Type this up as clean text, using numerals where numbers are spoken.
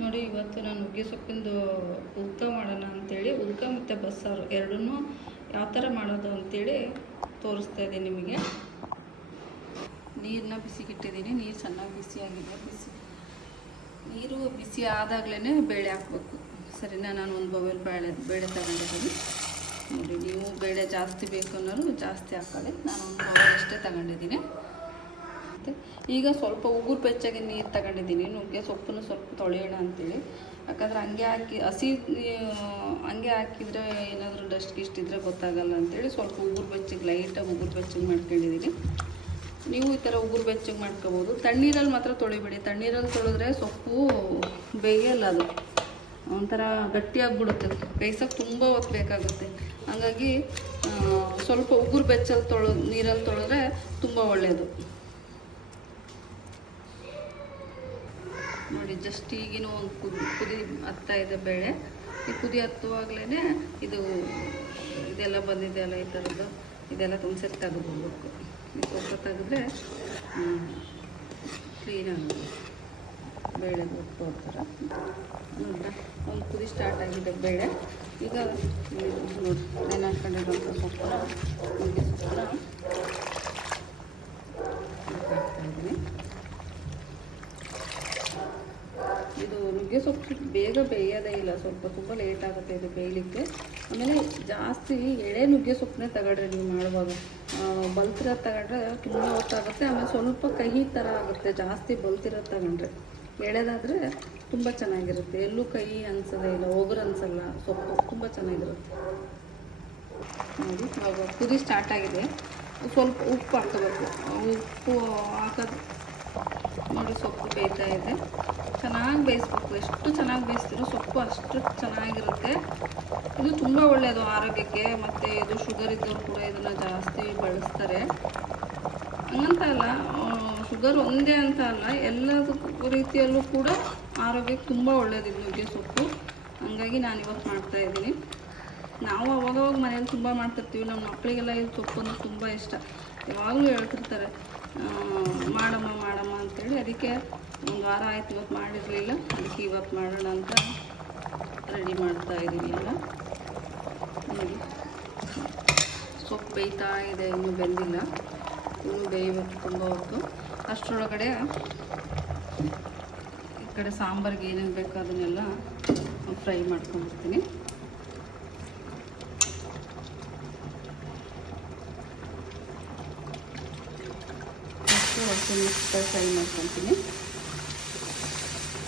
ನೋಡಿ, ಇವತ್ತು ನಾನು ನುಗ್ಗೆ ಸೊಪ್ಪಿಂದು ಉದ್ಕ ಮಾಡೋಣ ಅಂಥೇಳಿ ಉದ್ಕ ಮತ್ತು ಬಸ್ಸಾರು ಎರಡನ್ನೂ ಯಾವ ಥರ ಮಾಡೋದು ಅಂಥೇಳಿ ತೋರಿಸ್ತಾ ಇದ್ದೀನಿ ನಿಮಗೆ. ನೀರನ್ನ ಬಿಸಿಗಿಟ್ಟಿದ್ದೀನಿ. ನೀರು ಚೆನ್ನಾಗಿ ಬಿಸಿಯಾಗಿದೆ. ನೀರು ಬಿಸಿ ಆದಾಗಲೇ ಬೇಳೆ ಹಾಕಬೇಕು. ಸರಿನಾ? ನಾನು ಒಂದು ಬೌಲ್ ಬೇಳೆ ತಗೊಂಡಿದ್ದೀನಿ. ನೋಡಿ, ನೀವು ಬೇಳೆ ಜಾಸ್ತಿ ಬೇಕು ಅನ್ನೋರು ಜಾಸ್ತಿ ಹಾಕೊಳ್ಳಿ. ನಾನು ಒಂದು ಬೌಲ್ ಅಷ್ಟೇ ತಗೊಂಡಿದ್ದೀನಿ. ಮತ್ತು ಈಗ ಸ್ವಲ್ಪ ಉಗುರು ಬೆಚ್ಚಗೆ ನೀರು ತಗೊಂಡಿದ್ದೀನಿ. ನುಗ್ಗೆ ಸೊಪ್ಪನ್ನು ಸ್ವಲ್ಪ ತೊಳೆಯೋಣ ಅಂಥೇಳಿ. ಯಾಕಂದರೆ ಹಂಗೆ ಹಾಕಿದರೆ ಏನಾದರೂ ಡಸ್ಟ್ ಗಿಸ್ಟ್ ಇದ್ದರೆ ಗೊತ್ತಾಗಲ್ಲ ಅಂಥೇಳಿ ಸ್ವಲ್ಪ ಉಗುರು ಬೆಚ್ಚಗೆ ಲೈಟಾಗಿ ಉಗುರು ಬೆಚ್ಚಗೆ ಮಾಡ್ಕೊಂಡಿದ್ದೀನಿ. ನೀವು ಈ ಥರ ಉಗುರು ಬೆಚ್ಚಗೆ ಮಾಡ್ಕೋಬೋದು. ತಣ್ಣೀರಲ್ಲಿ ಮಾತ್ರ ತೊಳಿಬೇಡಿ. ತಣ್ಣೀರಲ್ಲಿ ತೊಳೆದ್ರೆ ಸೊಪ್ಪು ಬೇಯಲ್ಲ, ಅದು ಒಂಥರ ಗಟ್ಟಿಯಾಗಿಬಿಡುತ್ತೆ. ಬೇಯಿಸೋಕೆ ತುಂಬ ಹೊತ್ತು ಬೇಕಾಗುತ್ತೆ. ಹಾಗಾಗಿ ಸ್ವಲ್ಪ ಉಗುರು ಬೆಚ್ಚಲ್ಲಿ ನೀರಲ್ಲಿ ತೊಳೆದ್ರೆ ತುಂಬ ಒಳ್ಳೆಯದು. ನೋಡಿ, ಜಸ್ಟ್ ಈಗಿನ ಒಂದು ಕುದಿ ಹತ್ತಾ ಇದೆ ಬೇಳೆ. ಈ ಕುದಿ ಹತ್ತುವಾಗಲೇ ಇದೆಲ್ಲ ಬಂದಿದೆ ಅಲ್ಲ, ಈ ಥರದ್ದು ಇದೆಲ್ಲ ತುಂಬಿಸಿ ತೆಗೆದುಬಿಡ್ಬೇಕು. ಈ ಸೊಪ್ಪು ತೆಗೆದ್ರೆ ಕ್ಲೀನಾಗಿ ಬೇಳೆ ಉಪ್ಪು ಥರ ನೋಡ್ರಿ. ಒಂದು ಕುದಿ ಸ್ಟಾರ್ಟ್ ಆಗಿದೆ ಬೇಳೆ. ಈಗ ನೋಡಿ, ನೆನೆ ಹಾಕ್ಕೊಂಡಿರೋಂಥ ಸೊಪ್ಪನ್ನ ನುಗ್ಗೆ ಸೊಪ್ಪನ್ನ ಹಾಕ್ತಾಯಿದ್ದೀನಿ. ಇದು ನುಗ್ಗೆ ಸೊಪ್ಪು ಬೇಗ ಬೇಯೋದೇ ಇಲ್ಲ, ತುಂಬ ಲೇಟ್ ಆಗುತ್ತೆ ಇದು ಬೇಯಲಿಕ್ಕೆ. ಆಮೇಲೆ ಜಾಸ್ತಿ ಎಳೆ ನುಗ್ಗೆ ಸೊಪ್ಪನ್ನೇ ತಗೊಳ್ರಿ ನೀವು ಮಾಡುವಾಗ. ಬಲ್ತಿರೋದು ತಗೊಂಡ್ರೆ ತುಂಬ ಹೊತ್ತಾಗುತ್ತೆ. ಆಮೇಲೆ ಸ್ವಲ್ಪ ಕಹಿ ಥರ ಆಗುತ್ತೆ ಜಾಸ್ತಿ ಬಲ್ತಿರೋದು ತಗೊಂಡ್ರೆ. ಎಳೆದಾದರೆ ತುಂಬ ಚೆನ್ನಾಗಿರುತ್ತೆ. ಎಲ್ಲೂ ಕಹಿ ಅನ್ಸೋದೇ ಇಲ್ಲ, ಒಗರು ಅನ್ಸಲ್ಲ. ಸೊಪ್ಪು ತುಂಬ ಚೆನ್ನಾಗಿರುತ್ತೆ. ನೋಡಿ, ಇವಾಗ ಕುದಿ ಸ್ಟಾರ್ಟ್ ಆಗಿದೆ. ಸ್ವಲ್ಪ ಉಪ್ಪು ಹಾಕೋಬೇಕು. ಉಪ್ಪು ಹಾಕೋದು ನೋಡಿ, ಸೊಪ್ಪು ಬೇಯ್ತಾ ಇದೆ. ಚೆನ್ನಾಗಿ ಬೇಯಿಸ್ಬೇಕು. ಎಷ್ಟು ಚೆನ್ನಾಗಿ ಬೇಯಿಸ್ತೀರೋ ಸೊಪ್ಪು ಅಷ್ಟು ಚೆನ್ನಾಗಿರುತ್ತೆ. ಇದು ತುಂಬ ಒಳ್ಳೆಯದು ಆರೋಗ್ಯಕ್ಕೆ. ಮತ್ತು ಇದು ಶುಗರ್ ಇದ್ದವರು ಕೂಡ ಇದನ್ನು ಜಾಸ್ತಿ ಬಳಸ್ತಾರೆ. ಹಂಗಂತ ಅಲ್ಲ, ಶುಗರ್ ಒಂದೇ ಅಂತ ಅಲ್ಲ, ಎಲ್ಲದೂ ರೀತಿಯಲ್ಲೂ ಕೂಡ ಆರೋಗ್ಯಕ್ಕೆ ತುಂಬ ಒಳ್ಳೆಯದು ಇದು ನುಗ್ಗೆ ಸೊಪ್ಪು. ಹಾಗಾಗಿ ನಾನು ಇವತ್ತು ಮಾಡ್ತಾಯಿದ್ದೀನಿ. ನಾವು ಅವಾಗವಾಗ ಮನೇಲಿ ತುಂಬ ಮಾಡ್ತಿರ್ತೀವಿ. ನಮ್ಮ ಮಕ್ಕಳಿಗೆಲ್ಲ ಇದು ಸೊಪ್ಪು ಅಂದರೆ ತುಂಬ ಇಷ್ಟ. ಯಾವಾಗಲೂ ಹೇಳ್ತಿರ್ತಾರೆ ಮಾಡಮ್ಮ ಅಂತೇಳಿ. ಅದಕ್ಕೆ ಒಂದು ವಾರ ಆಯ್ತು ಇವತ್ತು ಮಾಡಿರಲಿಲ್ಲ. ಅದಕ್ಕೆ ಇವತ್ತು ಮಾಡೋಣ ಅಂತ ರೆಡಿ ಮಾಡ್ತಾಯಿದ್ದೀನಿ ಎಲ್ಲ. ನೋಡಿ, ಸೊಪ್ಪು ಬೇಯ್ತಾ ಇದೆ, ಇನ್ನೂ ಬೆಂದಿಲ್ಲ. ಇನ್ನೂ ಬೇಯಬೇಕು ತುಂಬ ಹೊತ್ತು. ಅಷ್ಟರೊಳಗಡೆ ಈ ಕಡೆ ಸಾಂಬಾರಿಗೆ ಏನೇನು ಬೇಕು ಅದನ್ನೆಲ್ಲ ಫ್ರೈ ಮಾಡ್ಕೊಂಡ್ಬಿಡ್ತೀನಿ. ಫ್ರೈ ಮಾಡ್ಕೊತೀನಿ.